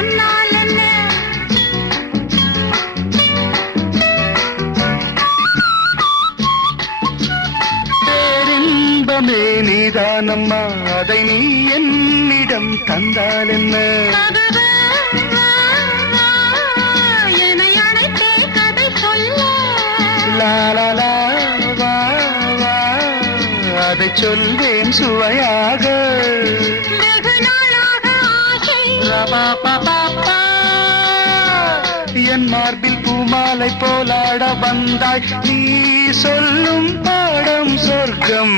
சொன்னால் என்ன? பேரின்பமே நீதானம்மா, அதை நீ என்னிடம் தந்தால் என்ன? என்னை அழைத்தே கதை சொல்ல. லாலா வா வா, அதை சொல்வேன் சுவையாக. வெகு நாளாக ஆசை. ரபாபபாபா, என் மார்பில் பூமாலை போலாட வந்தாய், நீ சொல்லும் பாடம் சொர்க்கம்.